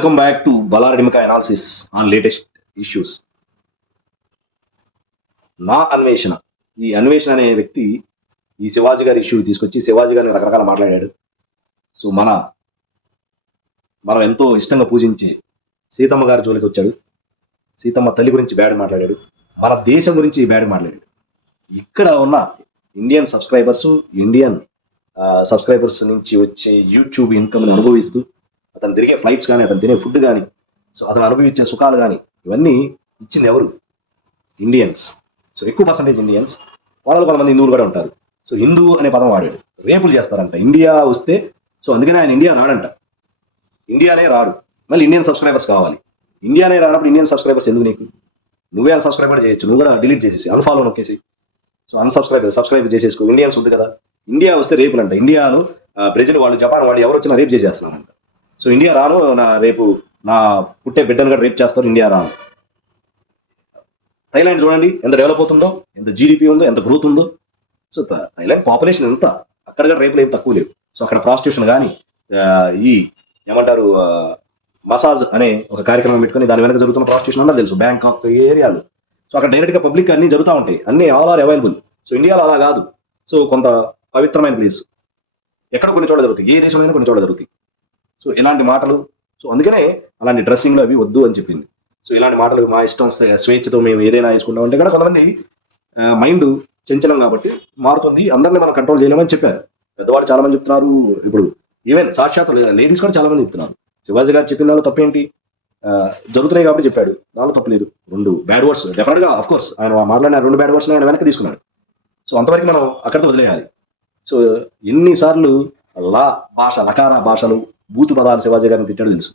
Welcome back to బలార్ డిమకా analysis on latest issues. నా అన్వేషణ, ఈ అన్వేషణ అనే వ్యక్తి ఈ శివాజీ గారి ఇష్యూ తీసుకొచ్చి శివాజీ గారిని రకరకాల మాట్లాడాడు. సో మనం ఎంతో ఇష్టంగా పూజించే సీతమ్మ గారి జోలికి వచ్చాడు. సీతమ్మ తల్లి గురించి బ్యాడ్ మాట్లాడాడు. మన దేశం గురించి బ్యాడ్ మాట్లాడాడు. ఇక్కడ ఉన్న ఇండియన్ సబ్స్క్రైబర్స్ నుంచి వచ్చే యూట్యూబ్ ఇన్కమ్ని అనుభవిస్తూ అతను తిరిగే ఫ్లైట్స్ కానీ, అతను తినే ఫుడ్ కానీ, సో అతను అనుభవించే సుఖాలు కానీ, ఇవన్నీ ఇచ్చింది ఎవరు? ఇండియన్స్. సో ఎక్కువ పర్సంటేజ్ ఇండియన్స్. వాళ్ళు కొంతమంది హిందువులు కూడా ఉంటారు. సో హిందూ అనే పదం వాడాడు. రేపులు చేస్తారంట ఇండియా వస్తే. సో అందుకనే ఆయన ఇండియా రాడంట. ఇండియానే రాడు, మళ్ళీ ఇండియన్ సబ్స్క్రైబర్స్ కావాలి. ఇండియానే రానప్పుడు ఇండియన్ సబ్స్క్రైబర్స్ ఎందుకు నీకు? నువ్వే సబ్స్క్రైబర్ చేయొచ్చు, నువ్వు కూడా డిలీట్ చేసేసి అన్ఫాలో నొక్కేసి. సో సబ్స్క్రైబ్ చేసేసుకో. ఇండియన్స్ ఉంది కదా. ఇండియా వస్తే రేపులు అంట. ఇండియాలో బ్రెజిల్ వాళ్ళు, జపాన్ వాళ్ళు ఎవరు వచ్చినా రేపు చేసేస్తున్నారంట. సో ఇండియా రాను, రేపు నా పుట్టే బిడ్డను కూడా రేపు చేస్తారు. ఇండియా రాను. థైలాండ్ చూడండి ఎంత డెవలప్ అవుతుందో, ఎంత జీడిపి ఉందో, ఎంత గ్రోత్ ఉందో. సో థైలాండ్ పాపులేషన్ ఎంత, అక్కడ కూడా రేపులు ఏం తక్కువ లేవు. సో అక్కడ ప్రాస్టిట్యూషన్ కానీ, ఈ ఏమంటారు మసాజ్ అనే ఒక కార్యక్రమం పెట్టుకుని దాని వెనక జరుగుతున్న ప్రాస్టిట్యూషన్ అన్నది తెలుసు. బ్యాంకాక్ ఏరియాలు. సో అక్కడ డైరెక్ట్గా పబ్లిక్ అన్ని జరుగుతూ ఉంటాయి, అన్ని ఆల్ ఆర్ అవైలబుల్. సో ఇండియాలో అలా కాదు. సో కొంత పవిత్రమైన ప్లేస్. ఎక్కడ కొన్ని చోట్ల జరుగుతాయి, ఏ దేశంలో కొన్ని చోట్ల జరుగుతాయి. సో ఇలాంటి మాటలు, సో అందుకనే అలాంటి డ్రెస్సింగ్లు అవి వద్దు అని చెప్పింది. సో ఇలాంటి మాటలు మా ఇష్టం స్వేచ్ఛతో మేము ఏదైనా వేసుకుంటాం అంటే కూడా కొంతమంది మైండ్ చంచలం కాబట్టి మారుతుంది. అందరినీ మనం కంట్రోల్ చేయలేమని చెప్పారు పెద్దవాళ్ళు చాలా మంది చెప్తున్నారు. ఇప్పుడు ఈవెన్ సాక్షాత్ లేడీస్ కూడా చాలా మంది చెప్తున్నారు. శివాజీ గారు చెప్పిన దానిలో తప్పేంటి? జరుగుతున్నాయి కాబట్టి చెప్పాడు, దానిలో తప్పలేదు. రెండు బ్యాడ్ వర్డ్స్ డెఫినెట్ గా, ఆఫ్ కోర్స్ ఆయన మాట్లాడిన రెండు బ్యాడ్ వర్డ్స్ ఆయన వెనక్కి తీసుకున్నాడు. సో అంతవరకు మనం అక్కడితో వదిలేయాలి. సో ఎన్నిసార్లు లకార భాషలు, బూతు పదాలు శివాజీ గారిని తిట్టాడు తెలుసు.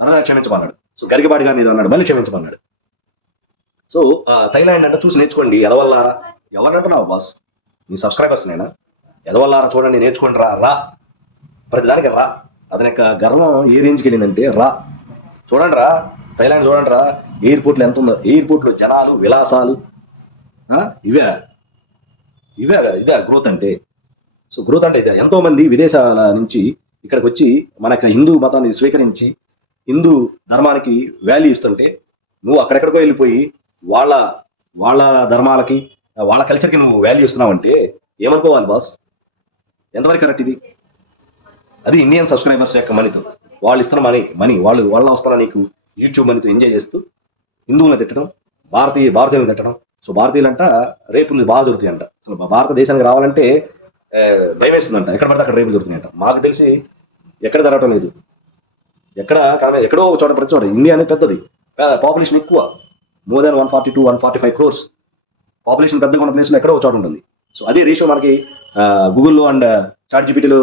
అలా క్షమించమన్నాడు. సో గరికపాటి గారిని అన్నాడు, మళ్ళీ క్షమించమన్నాడు. సో థైలాండ్ అంటే చూసి నేర్చుకోండి. ఎదవల్లారా, ఎవరంటున్నావు బాస్? నీ సబ్స్క్రైబర్స్ నేనా? ఎదవల్లారా చూడండి, నేర్చుకోండి. రా ప్రతిదానికి రా. అతని యొక్క గర్వం ఏ రేంజ్కి వెళ్ళిందంటే చూడండి రా, థైలాండ్ చూడండి రా, ఎయిర్పోర్ట్లు ఎంత ఉందో. ఎయిర్పోర్ట్లు జనాలు, విలాసాలు, ఇదే గ్రోత్ అంటే. సో గ్రోత్ అంటే ఇదే. ఎంతో మంది విదేశాల నుంచి ఇక్కడికి వచ్చి మన హిందూ మతాన్ని స్వీకరించి హిందూ ధర్మానికి వాల్యూ ఇస్తుంటే నువ్వు అక్కడెక్కడికో వెళ్ళిపోయి వాళ్ళ ధర్మాలకి, వాళ్ళ కల్చర్కి నువ్వు వాల్యూ ఇస్తున్నావు అంటే ఏమనుకోవాలి బాస్? ఎంతవరకు కరెక్ట్ ఇది? అది ఇండియన్ సబ్స్క్రైబర్స్ యొక్క మనీతో, వాళ్ళు ఇస్తున్న మనీ వాళ్ళ వస్తున్న నీకు యూట్యూబ్ మనీతో ఎంజాయ్ చేస్తూ హిందువులను తిట్టడం, భారతీయులను తిట్టడం. సో భారతీయులంట రేపులు బాగా జరుగుతాయంట. అసలు భారతదేశానికి రావాలంటే భయం వేస్తుందంట. ఎక్కడ పడితే అక్కడ రేపులు జరుగుతున్నాయంట. మాకు తెలిసి ఎక్కడ జరగటం లేదు. ఎక్కడో ఒక చోట, ప్రతి చోట. ఇండియా అనేది పెద్దది, పాపులేషన్ ఎక్కువ, మోర్ దాన్ 142-145 crores పాపులేషన్ పెద్దగా ఉన్న ప్లేస్లో ఎక్కడో ఒక చోట ఉంటుంది. సో అదే రేషియో మనకి గూగుల్లో అండ్ చాట్ జీపీటీలో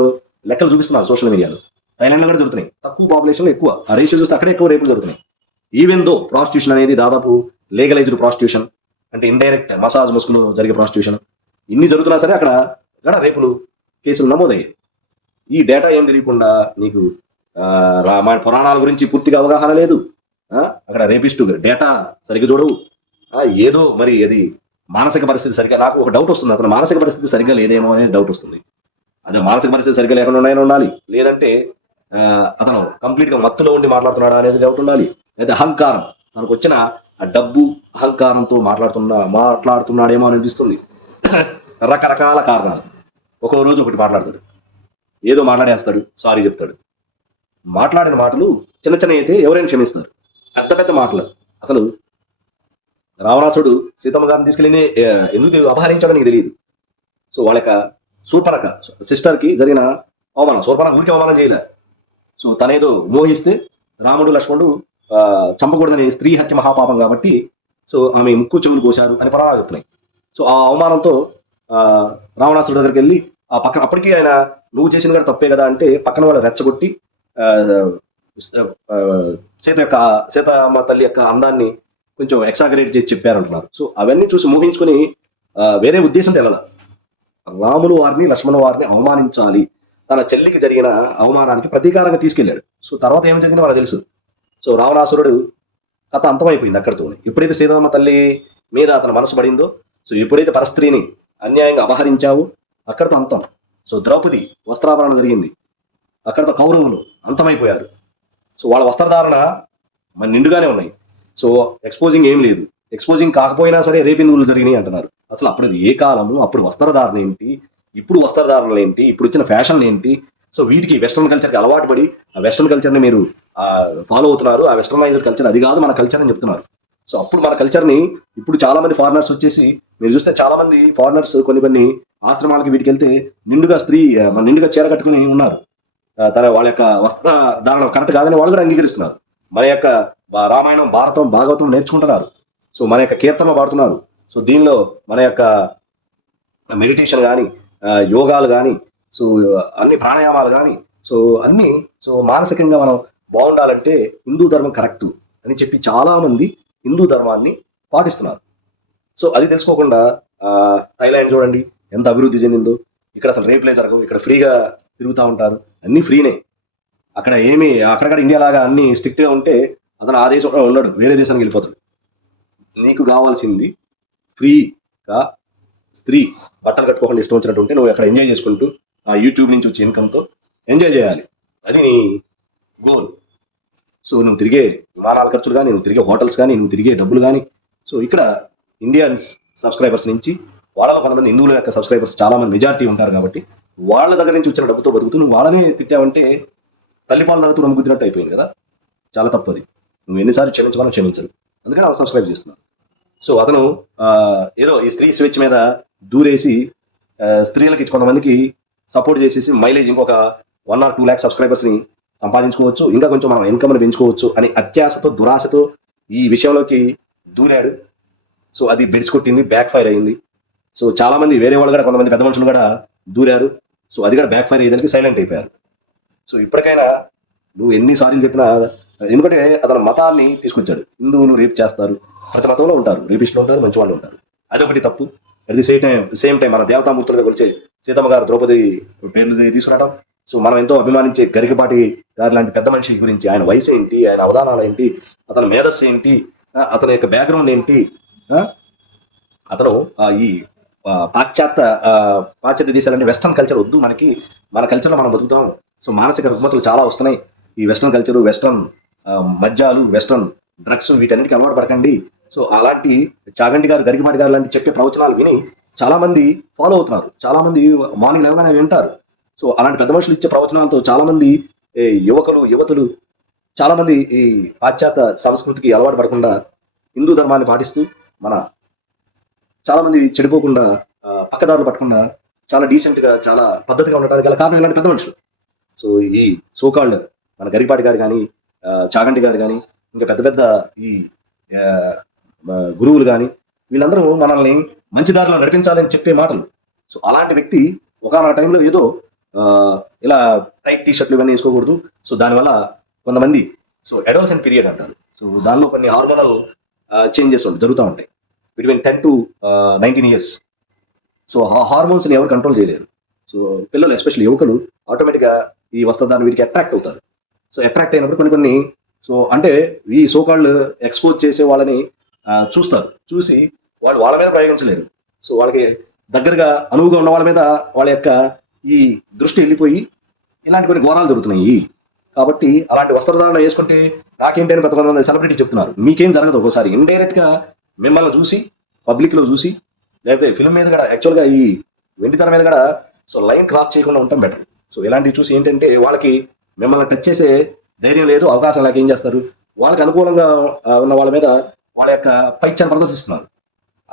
లెక్కలు చూపిస్తున్నారు సోషల్ మీడియాలో. థైలాండ్లో కూడా జరుగుతున్నాయి. తక్కువ పాపులేషన్లో ఎక్కువ, ఆ రేషియో చూస్తే అక్కడే ఎక్కువ రేపులు జరుగుతున్నాయి. ఈవెన్ దో ప్రాస్టిట్యూషన్ అనేది దాదాపు లీగలైజ్డ్ ప్రాస్టిట్యూషన్, అంటే ఇండైరెక్ట్ మసాజ్ ముసుగులో జరిగే ప్రాస్టిట్యూషన్, ఇన్ని జరుగుతున్నా సరే అక్కడ రేపులు కేసులు నమోదయ్యాయి. ఈ డేటా ఏం తెలియకుండా నీకు రామాయణ పురాణాల గురించి పూర్తిగా అవగాహన లేదు. అక్కడ రేపిస్టు డేటా సరిగ్గా చూడవు. ఏదో మరి అది మానసిక పరిస్థితి సరిగ్గా, నాకు ఒక డౌట్ వస్తుంది, అతను మానసిక పరిస్థితి సరిగ్గా లేదేమో అనేది డౌట్ వస్తుంది. అదే మానసిక పరిస్థితి సరిగ్గా లేకుండా ఉండాలి, లేదంటే అతను కంప్లీట్ గా మత్తులో ఉండి మాట్లాడుతున్నాడా అనేది డౌట్ ఉండాలి. లేదా అహంకారం, తనకు వచ్చిన ఆ డబ్బు అహంకారంతో మాట్లాడుతున్నాడేమో అని అనిపిస్తుంది. రకరకాల కారణాలు. ఒక్కో రోజు ఒకటి మాట్లాడతాడు, ఏదో మాట్లాడేస్తాడు, సారీ చెప్తాడు. మాట్లాడిన మాటలు చిన్న చిన్న అయితే ఎవరైనా క్షమిస్తారు. పెద్ద పెద్ద మాటలు, అసలు రావణాసుడు సీతమ్మ గారిని తీసుకెళ్ళింది ఎందుకు అపహరించాడో నీకు తెలియదు. సో వాళ్ళ యొక్క శూర్పణఖ సిస్టర్కి జరిగిన అవమానం, శూర్పణఖ ఊరికి అవమానం చేయలే. సో తనేదో మోహిస్తే రాముడు లక్ష్మణుడు చంపకూడదని, స్త్రీ హత్య మహాపాపం కాబట్టి సో ఆమె ముక్కు చెవులు కోశారు అని పురాణాలు చెప్తున్నాయి. సో ఆ అవమానంతో రావణాసుడు దగ్గరికి వెళ్ళి ఆ పక్కన, అప్పటికీ ఆయన నువ్వు చేసిన కూడా తప్పే కదా అంటే పక్కన వాళ్ళు రెచ్చగొట్టి సీతమ్మ తల్లి యొక్క అందాన్ని కొంచెం ఎక్సాగరేట్ చేసి చెప్పారంటున్నారు. సో అవన్నీ చూసి మోహించుకుని వేరే ఉద్దేశంతో వెళ్ళాలి. రాములు వారిని, లక్ష్మణ వారిని అవమానించాలి, తన చెల్లికి జరిగిన అవమానానికి ప్రతీకారంగా తీసుకెళ్ళాడు. సో తర్వాత ఏం జరిగిందో మనకు తెలుసు. సో రావణాసురుడు కథ అంతమైపోయింది అక్కడితో. ఎప్పుడైతే సీతమ్మ తల్లి మీద అతని మనసు పడిందో, సో ఎప్పుడైతే పరస్త్రీని అన్యాయంగా అపహరించావు, అక్కడితో అంతం. సో ద్రౌపది వస్త్రాభరణ జరిగింది, అక్కడితో కౌరవులు అంతమైపోయారు. సో వాళ్ళ వస్త్రధారణ మన నిండుగానే ఉన్నాయి. సో ఎక్స్పోజింగ్ ఏం లేదు. ఎక్స్పోజింగ్ కాకపోయినా సరే రేపు ఎందుకు జరిగినాయి అంటున్నారు. అసలు అప్పుడు ఏ కాలము, అప్పుడు వస్త్రధారణ ఏంటి, ఇప్పుడు వస్త్రధారణలు ఏంటి, ఇప్పుడు వచ్చిన ఫ్యాషన్లు ఏంటి? సో వీటికి వెస్ట్రన్ కల్చర్కి అలవాటు పడి ఆ వెస్ట్రన్ కల్చర్ని మీరు ఫాలో అవుతున్నారు. ఆ వెస్టర్నైజర్ కల్చర్ అది కాదు మన కల్చర్ అని చెప్తున్నారు. సో అప్పుడు మన కల్చర్ని ఇప్పుడు చాలా మంది ఫారినర్స్ వచ్చేసి మీరు చూస్తే చాలా మంది ఫారినర్స్ కొన్ని ఆశ్రమాలకి వీటికి వెళ్తే నిండుగా నిండుగా చీర కట్టుకుని ఉన్నారు. తన వాళ్ళ యొక్క వస్త్ర ధారణ కరెక్ట్ కాదని వాళ్ళు కూడా అంగీకరిస్తున్నారు. మన యొక్క రామాయణం, భారతం, భాగవతం నేర్చుకుంటున్నారు. సో మన యొక్క కీర్తనలు పాడుతున్నారు. సో దీనిలో మన యొక్క మెడిటేషన్ కానీ, యోగాలు కానీ, సో అన్ని ప్రాణాయామాలు కానీ, సో అన్ని సో మానసికంగా మనం బాగుండాలంటే హిందూ ధర్మం కరెక్ట్ అని చెప్పి చాలా మంది హిందూ ధర్మాన్ని పాటిస్తున్నారు. సో అది తెలుసుకోకుండా థాయిలాండ్ చూడండి ఎంత అభివృద్ధి చెందిందో. ఇక్కడ అసలు రేపులే జరగవు, ఇక్కడ ఫ్రీగా తిరుగుతూ ఉంటారు, అన్నీ ఫ్రీనే. అక్కడ అక్కడక్కడ ఇండియా లాగా అన్ని స్ట్రిక్ట్ గా ఉంటే అతను ఆ దేశంలో ఉండడు, వేరే దేశానికి వెళ్ళిపోతాడు. నీకు కావాల్సింది ఫ్రీగా స్త్రీ బట్టలు కట్టుకోకుండా ఇష్టం వచ్చినట్టు ఉంటే నువ్వు అక్కడ ఎంజాయ్ చేసుకుంటూ ఆ యూట్యూబ్ నుంచి వచ్చే ఇన్కమ్తో ఎంజాయ్ చేయాలి. అది నీ గోల్. సో నువ్వు తిరిగే విమానాల ఖర్చులు కానీ, నువ్వు తిరిగే హోటల్స్ కానీ, నువ్వు తిరిగే డబ్బులు కానీ, సో ఇక్కడ ఇండియన్స్ సబ్స్క్రైబర్స్ నుంచి వాళ్ళలో కొంతమంది హిందువుల యొక్క సబ్స్క్రైబర్స్ చాలా మంది మెజారిటీ ఉంటారు కాబట్టి వాళ్ళ దగ్గర నుంచి వచ్చిన డబ్బుతో బతుకుతూ నువ్వు వాళ్ళనే తిట్టావంటే తల్లిపాలు తాగుతూ నమ్ముకుతున్నట్టు అయిపోయింది కదా. చాలా తప్పది. నువ్వు ఎన్నిసార్లు క్షమించమని క్షమించరు. అందుకని అలా సబ్స్క్రైబ్ చేస్తున్నాను. సో అతను ఏదో ఈ స్త్రీ స్వేచ్ఛ మీద దూరేసి స్త్రీలకి కొంతమందికి సపోర్ట్ చేసేసి మైలేజ్ ఇంకొక 1 or 2 lakh సబ్స్క్రైబర్స్ని సంపాదించుకోవచ్చు, ఇంకా కొంచెం మనం ఇన్కమ్ని పెంచుకోవచ్చు అని అత్యాశతో, దురాశతో ఈ విషయంలోకి దూరాడు. సో అది బెడ్స్ కొట్టింది, బ్యాక్ ఫైర్ అయింది. సో చాలా మంది వేరే వాళ్ళు కూడా, కొంతమంది పెద్ద మనుషులు కూడా దూరారు. సో అది కూడా బ్యాక్ ఫైర్ అయ్యేదానికి సైలెంట్ అయిపోయారు. సో ఇప్పటికైనా నువ్వు ఎన్నిసార్లు చెప్పినా, ఎందుకంటే అతను మతాన్ని తీసుకొచ్చాడు. హిందువులు రేపు చేస్తారు, ప్రతి మతంలో ఉంటారు, రేపిస్టులు ఉంటారు, మంచి వాళ్ళు ఉంటారు. అదొకటి తప్పు. అట్ ది సేమ్ టైం మన దేవతామూర్తులుగా కొలిచే సీతమ్మ గారు ద్రౌపది పేర్లు తీసుకురావడం. సో మనం ఎంతో అభిమానించే గరికపాటి గారి లాంటి పెద్ద మనిషి గురించి ఆయన వయసు ఏంటి, ఆయన అవధానాలు ఏంటి, అతని మేధస్సు ఏంటి, అతని యొక్క బ్యాక్గ్రౌండ్ ఏంటి, అతను ఈ పాశ్చాత్య దేశాలంటే వెస్ట్రన్ కల్చర్ వద్దు మనకి, మన కల్చర్లో మనం బతుకుతాం. సో మానసిక రుగ్మతలు చాలా వస్తున్నాయి. ఈ వెస్ట్రన్ కల్చరు, వెస్ట్రన్ మద్యాలు, వెస్ట్రన్ డ్రగ్స్ వీటన్నిటికీ అలవాటు పడకండి. సో అలాంటి చాగంటి గారు, గరికపాటి గారు లాంటి చెప్పే ప్రవచనాలు విని చాలా మంది ఫాలో అవుతున్నారు. చాలా మంది మార్నింగ్ లేవగానే వింటారు. సో అలాంటి పెద్ద మనుషులు ఇచ్చే ప్రవచనాలతో చాలా మంది యువతులు చాలా మంది ఈ పాశ్చాత్య సంస్కృతికి అలవాటు పడకుండా హిందూ ధర్మాన్ని పాటిస్తూ మన చాలా మంది చెడిపోకుండా, పక్కదారులు పట్టకుండా చాలా డీసెంట్ గా, చాలా పద్ధతిగా ఉండడానికి గల కారణం ఇలాంటి పెద్ద మనుషులు. సో ఈ సోకాల్డ్ మన గరికపాటి గారు కానీ, చాగంటి గారు కానీ, ఇంకా పెద్ద ఈ గురువులు కానీ, వీళ్ళందరూ మనల్ని మంచి దారిలో నడిపించాలని చెప్పే మాటలు. సో అలాంటి వ్యక్తి ఒకనొక టైంలో ఏదో ఇలా టైట్ టీ షర్ట్లు ఇవన్నీ వేసుకోకూడదు. సో దానివల్ల కొంతమంది సో అడోలసెంట్ పీరియడ్ అంటారు. సో దానిలో కొన్ని హార్మోనల్ చేంజెస్ జరుగుతూ ఉంటాయి బిట్వీన్ 10 to 19 years. సో ఆ హార్మోన్స్ని ఎవరు కంట్రోల్ చేయలేరు. సో పిల్లలు, ఎస్పెషల్లీ యువకులు, ఆటోమేటిక్గా ఈ వస్త్రధారణ వీటికి అట్రాక్ట్ అవుతారు. సో అట్రాక్ట్ అయినప్పుడు కొన్ని సో అంటే ఈ సోకాళ్ళు ఎక్స్పోజ్ చేసే వాళ్ళని చూస్తారు. చూసి వాళ్ళు వాళ్ళ మీద ప్రయోగించలేరు. సో వాళ్ళకి దగ్గరగా అనువుగా ఉన్న వాళ్ళ మీద వాళ్ళ యొక్క ఈ దృష్టి వెళ్ళిపోయి ఇలాంటి కొన్ని ఘోరాలు జరుగుతున్నాయి. కాబట్టి అలాంటి వస్త్రధారణ వేసుకుంటే నాకేంటి అని కొంతమంది సెలబ్రిటీ చెప్తున్నారు. మీకేం జరగదు. ఒకసారి ఇండైరెక్ట్ గా మిమ్మల్ని చూసి, పబ్లిక్ లో చూసి, లేకపోతే ఫిల్మ్ మీద కూడా, యాక్చువల్గా ఈ వెండితెర మీద కూడా సో లైన్ క్రాస్ చేయకుండా ఉండటం బెటర్. సో ఇలాంటివి చూసి ఏంటంటే వాళ్ళకి మిమ్మల్ని టచ్ చేసే ధైర్యం లేదు, అవకాశం లేక ఏం చేస్తారు, వాళ్ళకి అనుకూలంగా ఉన్న వాళ్ళ మీద వాళ్ళ యొక్క పైత్యాన్ని ప్రదర్శిస్తున్నారు.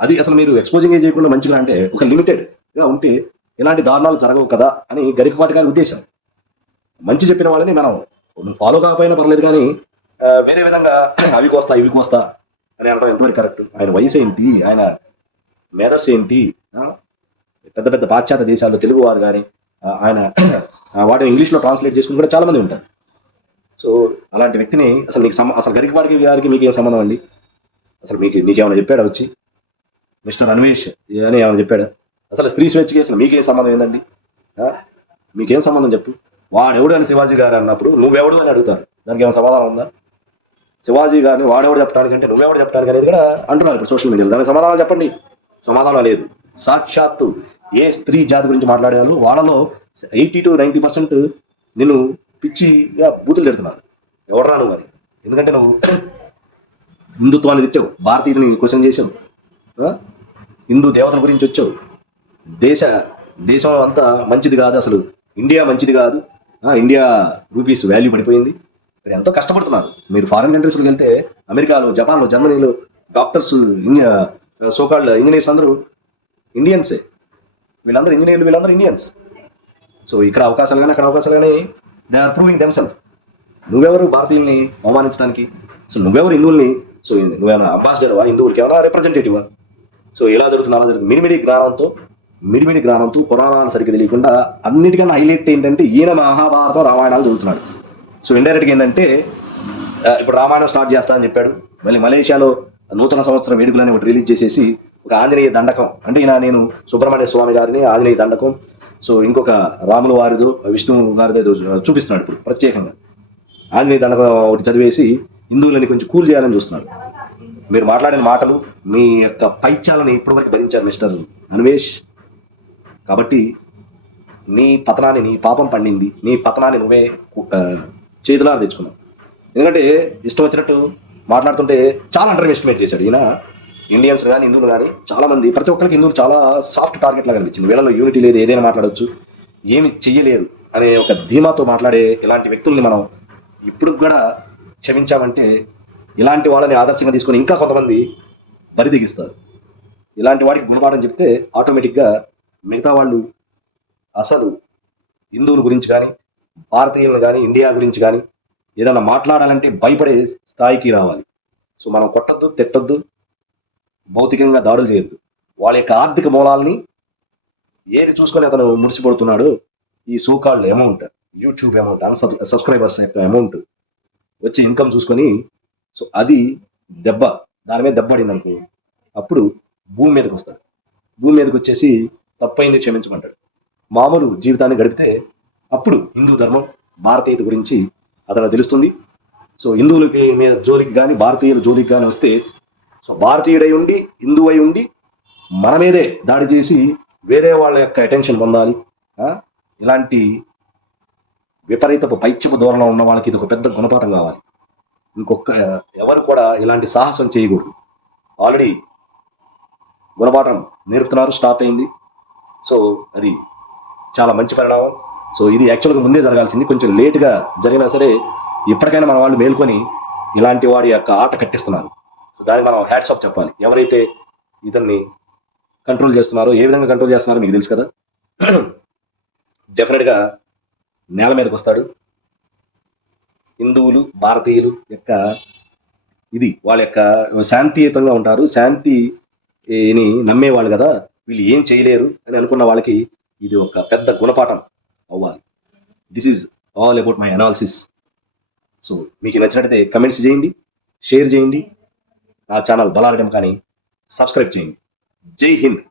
అది అసలు మీరు ఎక్స్పోజింగ్ చేయకుండా మంచిగా అంటే ఒక లిమిటెడ్గా ఉంటే ఇలాంటి దారుణాలు జరగవు కదా అని గరికపాటి గారి ఉద్దేశం. మంచి చెప్పిన వాళ్ళని మనం ఫాలో కాకపోయినా పర్లేదు, కానీ వేరే విధంగా అవి కోస్తా అని అనడం ఎంతవరకు కరెక్ట్? ఆయన వయసు ఏంటి, ఆయన మేధస్సు ఏంటి? పెద్ద పాశ్చాత్య దేశాల్లో తెలుగువారు కానీ ఆయన వాటిని ఇంగ్లీష్లో ట్రాన్స్లేట్ చేసుకుని కూడా చాలా మంది ఉంటారు. సో అలాంటి వ్యక్తిని అసలు అసలు గరికపాటి గారికి మీకు ఏం సంబంధం అండి? అసలు నీకేమైనా చెప్పాడా వచ్చి? మిస్టర్ అన్వేష్ అని ఏమైనా చెప్పాడా? అసలు స్త్రీ స్వేచ్ఛకి అసలు మీకేం సంబంధం ఏందండి? మీకేం సంబంధం చెప్పు? వాడెవడు అని శివాజీ గారు అన్నప్పుడు నువ్వెవడు అని అడుగుతారు. దానికి ఏమైనా సమాధానం ఉందా? శివాజీ గారిని వాడెవడు చెప్పడానికి అంటే నువ్వెవడు చెప్పడానికి అనేది కూడా అంటున్నారు ఇప్పుడు సోషల్ మీడియాలో. దానికి సమాధానం చెప్పండి. సమాధానం లేదు. సాక్షాత్తు ఏ స్త్రీ జాతి గురించి మాట్లాడేవాళ్ళు వాళ్ళలో 80 to 90% నిన్ను పిచ్చిగా బూతులు తిడుతున్నారు. ఎవడరా నువ్వు అని. ఎందుకంటే నువ్వు హిందుత్వాన్ని తిట్టావు, భారతీయుని క్వశ్చన్ చేసావు, ఆ? హిందూ దేవతల గురించి వచ్చావు. దేశ దేశం అంతా మంచిది కాదు, అసలు ఇండియా మంచిది కాదు, ఇండియా రూపీస్ వాల్యూ పడిపోయింది. ఇక్కడ ఎంతో కష్టపడుతున్నారు. మీరు ఫారిన్ కంట్రీస్లోకి వెళ్తే అమెరికాలో, జపాన్లో, జర్మనీలో డాక్టర్స్, సోకాల్డ్ ఇంజనీర్స్ అందరూ ఇండియన్సే. వీళ్ళందరూ ఇంజనీర్లు, వీళ్ళందరూ ఇండియన్స్. సో ఇక్కడ అవకాశాలు కానీ అక్కడ అవకాశాలు కానీ దే ఆర్ ప్రూవింగ్ దెమ్సెల్ఫ్. నువ్వెవరు భారతీయుల్ని అవమానించడానికి? సో నువ్వెవరు హిందువుల్ని? సో నువ్వేమైనా అంబాసిడర్వా, హిందువులకి ఏమైనా రిప్రజెంటేటివా? సో ఎలా జరుగుతుంది, అలా జరుగుతుంది. మిడిమిడి జ్ఞానంతో పురాణాలు సరిగ్గా తెలియకుండా అన్నిటికన్నా హైలైట్ ఏంటంటే ఈయన మహాభారతం, రామాయణాలు చదువుతున్నాడు. సో ఇండైరెక్ట్గా ఏంటంటే ఇప్పుడు రామాయణం స్టార్ట్ చేస్తా అని చెప్పాడు. మళ్ళీ మలేషియాలో నూతన సంవత్సరం వేడుకలని ఒకటి రిలీజ్ చేసేసి ఒక ఆంజనేయ దండకం, అంటే నేను సుబ్రహ్మణ్య స్వామి గారిని ఆంజనేయ దండకం, సో ఇంకొక రాముల వారిదో విష్ణు గారిదో చూపిస్తున్నాడు ఇప్పుడు ప్రత్యేకంగా. ఆంజనేయ దండకం ఒకటి చదివేసి హిందువులని కొంచెం కూల్ చేయాలని చూస్తున్నాడు. మీరు మాట్లాడిన మాటలు, మీ యొక్క పైత్యాలను ఇప్పటివరకు భరించారు మిస్టర్ అన్వేష్. కాబట్టి నీ పతనాన్ని, నీ పాపం పండింది, నీ పతనాన్ని నువ్వే చేతులా తెచ్చుకున్నావు. ఎందుకంటే ఇష్టం వచ్చినట్టు మాట్లాడుతుంటే చాలా అండర్ ఎస్టిమేట్ చేశాడు ఈయన. ఇండియన్స్ కానీ హిందువులు కానీ చాలా మంది, ప్రతి ఒక్కరికి హిందువులు చాలా సాఫ్ట్ టార్గెట్ లాగా అనిపించింది. వీళ్ళలో యూనిటీ లేదు, ఏదైనా మాట్లాడవచ్చు, ఏమి చెయ్యలేరు అనే ఒక ధీమాతో మాట్లాడే ఇలాంటి వ్యక్తుల్ని మనం ఇప్పుడు కూడా క్షమించామంటే ఇలాంటి వాళ్ళని ఆదర్శంగా తీసుకొని ఇంకా కొంతమంది బరి దిగిస్తారు. ఇలాంటి వాడికి గుణపాఠం చెప్తే ఆటోమేటిక్గా మిగతా వాళ్ళు అసలు హిందువుల గురించి కానీ, భారతీయులను కానీ, ఇండియా గురించి కానీ ఏదైనా మాట్లాడాలంటే భయపడే స్థాయికి రావాలి. సో మనం కొట్టద్దు, తిట్టద్దు, భౌతికంగా దాడులు చేయొద్దు. వాళ్ళ యొక్క ఆర్థిక మూలాల్ని ఏది చూసుకొని అతను మురిసిపడుతున్నాడు, ఈ so called amount, YouTube amount, subscribers యొక్క అమౌంట్ వచ్చి ఇన్కమ్ చూసుకొని, సో అది దాని మీద దెబ్బ పడింది అనుకో, అప్పుడు భూమి మీదకి వస్తాడు. భూమి మీదకి వచ్చేసి తప్పైంది క్షమించమంటాడు. మామూలు జీవితాన్ని గడిపితే అప్పుడు హిందూ ధర్మం, భారతీయత గురించి అతను తెలుస్తుంది. సో హిందువులకి మీద జోలికి కానీ, భారతీయుల జోలికి కానీ వస్తే, సో భారతీయుడై ఉండి, హిందువు అయి ఉండి మన మీదే దాడి చేసి వేరే వాళ్ళ యొక్క అటెన్షన్ పొందాలి. ఇలాంటి విపరీతపు పైత్యపు ధోరణిలో ఉన్న వాళ్ళకి ఇది ఒక పెద్ద గుణపాఠం కావాలి. ఇంకొక ఎవరు కూడా ఇలాంటి సాహసం చేయకూడదు. ఆల్రెడీ గుణపాఠం నేర్పుతున్నారు, స్టార్ట్ అయింది. సో అది చాలా మంచి పరిణామం. సో ఇది యాక్చువల్గా ముందే జరగాల్సింది, కొంచెం లేట్గా జరిగినా సరే ఇప్పటికైనా మన వాళ్ళు మేల్కొని ఇలాంటి వాడి యొక్క ఆట కట్టిస్తున్నారు. సో దానికి మనం హ్యాట్స్ ఆఫ్ చెప్పాలి. ఎవరైతే ఇతన్ని కంట్రోల్ చేస్తున్నారో, ఏ విధంగా కంట్రోల్ చేస్తున్నారో మీకు తెలుసు కదా. డెఫినెట్గా నేల మీదకి వస్తాడు. హిందువులు, భారతీయులు యొక్క ఇది వాళ్ళ యొక్క శాంతియుతంగా ఉంటారు, శాంతిని నమ్మేవాళ్ళు కదా, వీళ్ళు ఏం చేయలేరు అని అనుకున్న వాళ్ళకి ఇది ఒక పెద్ద గుణపాఠం అవ్వాలి. This is all about my analysis. So మీకు నచ్చినట్టయితే కమెంట్స్ చేయండి, షేర్ చేయండి, నా ఛానల్ బలారడం కానీ సబ్స్క్రైబ్ చేయండి. జై హింద్.